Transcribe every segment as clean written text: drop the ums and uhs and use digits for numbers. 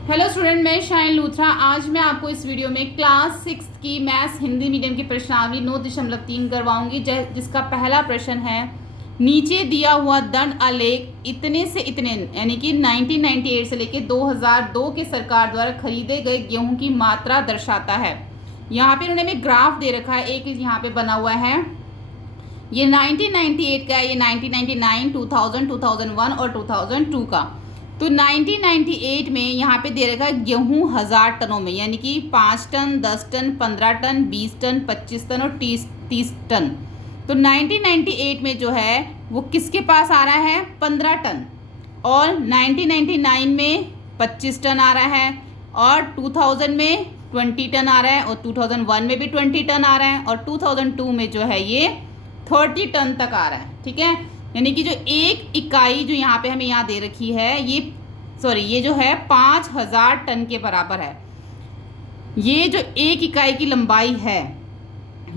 Hello student, मैं shine Luthra. आज मैं आपको इस वीडियो में क्लास 6 की मैथ्स हिंदी मीडियम की प्रश्नावली 9.3 करवाऊंगी, जिसका पहला प्रश्न है, नीचे दिया हुआ दंड आलेख इतने से इतने यानी कि 1998 से लेकर 2002 के सरकार द्वारा खरीदे गए गेहूं की मात्रा दर्शाता है। यहाँ पे उन्होंने हमें ग्राफ दे रखा है, एक यहाँ पे बना हुआ है, ये 1998 का है, ये 1999, 2000, 2001 और 2002 का। तो 1998 में यहाँ पे दे रखा है गेहूँ 1000 टनों में, यानी कि 5 ton, 10 ton, 15 ton, 20 ton, 25 ton और 30 टन। तो 1998 में जो है वो किसके पास आ रहा है? 15 टन। और 1999 में 25 टन आ रहा है, और 2000 में 20 टन आ रहा है, और 2001 में भी 20 टन आ रहा है, और 2002 में जो है ये 30 टन तक आ रहा है। ठीक है, यानी कि जो एक इकाई जो यहाँ पे हमें यहाँ दे रखी है, ये जो है 5000 टन के बराबर है। ये जो एक इकाई की लंबाई है,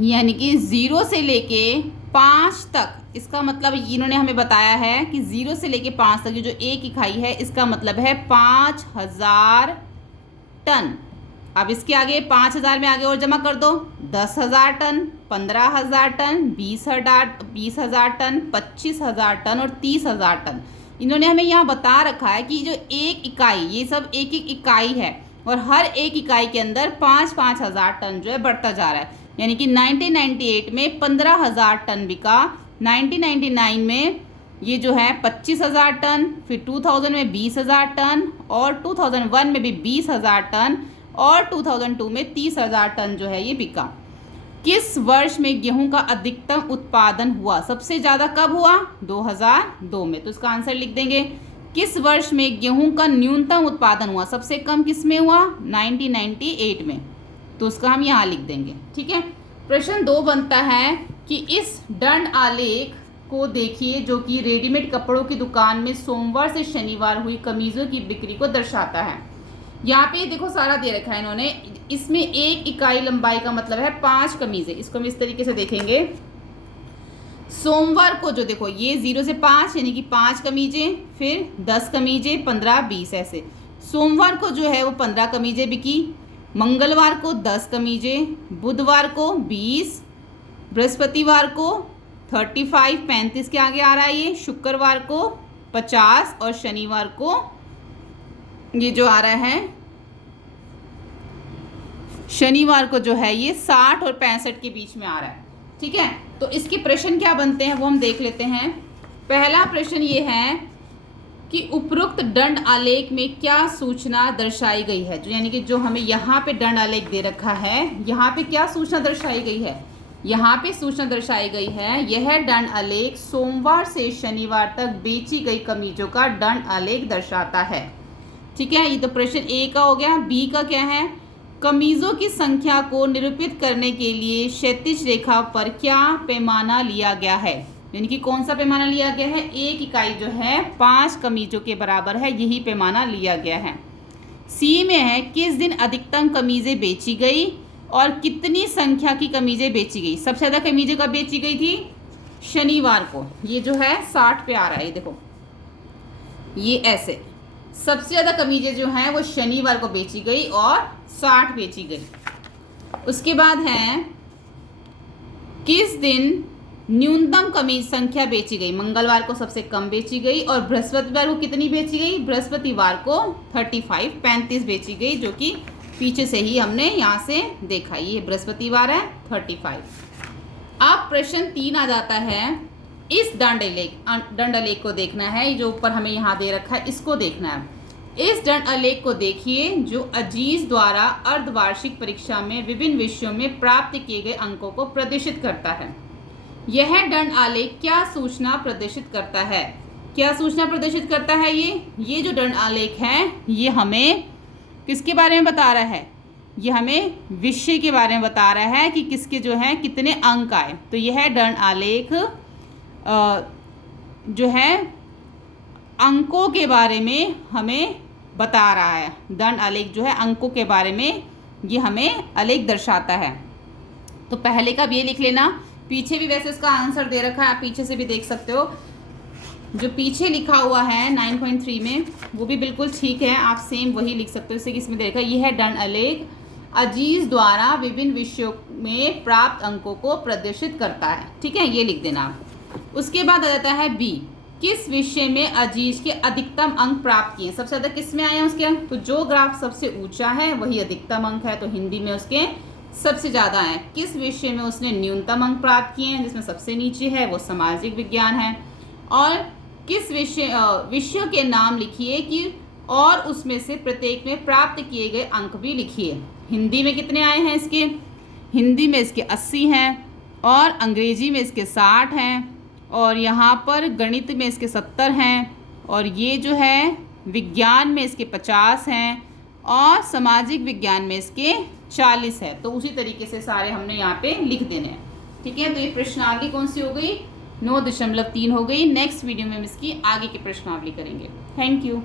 यानी कि 0 से लेके 5 तक, इसका मतलब इन्होंने हमें बताया है कि 0 से लेके 5 तक जो एक इकाई है, इसका मतलब है 5000 टन। अब इसके आगे 5000 में आगे और जमा कर दो, 10,000 टन, 15,000 टन, 20,000 टन, 25,000 टन और 30,000 टन। इन्होंने हमें यहाँ बता रखा है कि जो एक इकाई, ये सब एक एक इकाई है, और हर एक इकाई के अंदर 5-5 हज़ार टन जो है बढ़ता जा रहा है। यानी कि 1998 में 15,000 टन बिका, 1999 में ये जो है 25,000 टन, फिर 2000 में 20,000 टन, और 2001 में भी 20,000 टन, और 2002 में 30,000 टन जो है ये बिका। किस वर्ष में गेहूं का अधिकतम उत्पादन हुआ? सबसे ज़्यादा कब हुआ? 2002 में। तो इसका आंसर लिख देंगे। किस वर्ष में गेहूं का न्यूनतम उत्पादन हुआ? सबसे कम किस में हुआ? 1998 में। तो उसका हम यहाँ लिख देंगे। ठीक है, प्रश्न 2 बनता है कि इस दंड आलेख को देखिए, जो कि रेडीमेड कपड़ों की दुकान में सोमवार से शनिवार हुई कमीज़ों की बिक्री को दर्शाता है। यहाँ पे देखो सारा दे रखा है इन्होंने, इसमें एक इकाई लंबाई का मतलब है 5 कमीजें। इसको हम इस तरीके से देखेंगे। सोमवार को जो देखो, ये 0 से 5 यानी कि 5 कमीजें, फिर 10 कमीजें, 15, 20 ऐसे। सोमवार को जो है वो 15 कमीजें बिकी, मंगलवार को 10 कमीजें, बुधवार को 20, बृहस्पतिवार को 35, 35 के आगे आ रहा है ये, शुक्रवार को 50 और शनिवार को ये जो आ रहा है, शनिवार को जो है ये 60 और 65 के बीच में आ रहा है। ठीक है, तो इसके प्रश्न क्या बनते हैं वो हम देख लेते हैं। पहला प्रश्न ये है कि उपरोक्त दंड आलेख में क्या सूचना दर्शाई गई है? जो यानी कि जो हमें यहाँ पे दंड आलेख दे रखा है, यहाँ पे क्या सूचना दर्शाई गई है? यहाँ पे सूचना दर्शाई गई है, यह दंड आलेख सोमवार से शनिवार तक बेची गई कमीजों का दंड आलेख दर्शाता है। ठीक है, ये तो प्रश्न ए का हो गया। बी का क्या है? कमीज़ों की संख्या को निरूपित करने के लिए क्षैतिज रेखा पर क्या पैमाना लिया गया है? यानी कि कौन सा पैमाना लिया गया है? एक इकाई जो है 5 कमीज़ों के बराबर है, यही पैमाना लिया गया है। सी में है, किस दिन अधिकतम कमीज़ें बेची गई और कितनी संख्या की कमीज़ें बेची गई? सबसे ज़्यादा कमीज़ें कब बेची गई थी? शनिवार को। ये जो है 60 पे आ रहा है, ये देखो, ये ऐसे सबसे ज़्यादा कमीजें जो हैं वो शनिवार को बेची गई और 60 बेची गई। उसके बाद है, किस दिन न्यूनतम कमीज संख्या बेची गई? मंगलवार को सबसे कम बेची गई, और बृहस्पतिवार को कितनी बेची गई? बृहस्पतिवार को 35 बेची गई, जो कि पीछे से ही हमने यहाँ से देखा, ये बृहस्पतिवार है 35। अब प्रश्न 3 आ जाता है, इस दंड आलेख को देखना है, जो ऊपर हमें यहाँ दे रखा है इसको देखना है। इस दंड आलेख को देखिए, जो अजीज द्वारा अर्धवार्षिक परीक्षा में विभिन्न विषयों में प्राप्त किए गए अंकों को प्रदर्शित करता है। यह दंड आलेख क्या सूचना प्रदर्शित करता है? क्या सूचना प्रदर्शित करता है? ये जो दंड आलेख है, ये हमें किसके बारे में बता रहा है? ये हमें विषय के बारे में बता रहा है कि किसके जो है कितने अंक आए। तो यह दंड आलेख जो है अंकों के बारे में हमें बता रहा है। दंड आलेख जो है अंकों के बारे में ये हमें आलेख दर्शाता है। तो पहले का भी ये लिख लेना, पीछे भी वैसे इसका आंसर दे रखा है, आप पीछे से भी देख सकते हो। जो पीछे लिखा हुआ है 9.3 में वो भी बिल्कुल ठीक है, आप सेम वही लिख सकते हो। जैसे कि इसमें देखा ये है डन अलेग अजीज द्वारा विभिन्न विषयों में प्राप्त अंकों को प्रदर्शित करता है, ठीक है, ये लिख देना आप। उसके बाद आ जाता है बी, किस विषय में अजीज के अधिकतम अंक प्राप्त किए। सबसे ज़्यादा किस में आए हैं उसके अंक, तो जो ग्राफ सबसे ऊंचा है वही अधिकतम अंक है, तो हिंदी में उसके सबसे ज़्यादा हैं। किस विषय में उसने न्यूनतम अंक प्राप्त किए हैं, जिसमें सबसे नीचे है वो सामाजिक विज्ञान है। और किस विषयों के नाम लिखिए कि और उसमें से प्रत्येक में प्राप्त किए गए अंक भी लिखिए। हिंदी में कितने आए हैं इसके, हिंदी में इसके 80 हैं, और अंग्रेजी में इसके 60 हैं, और यहाँ पर गणित में इसके 70 हैं, और ये जो है विज्ञान में इसके 50 हैं, और सामाजिक विज्ञान में इसके 40 है। तो उसी तरीके से सारे हमने यहाँ पे लिख देने हैं, ठीक है। तो ये प्रश्नावली कौन सी हो गई, 9.3 हो गई। नेक्स्ट वीडियो में हम इसकी आगे की प्रश्नावली करेंगे। Thank you.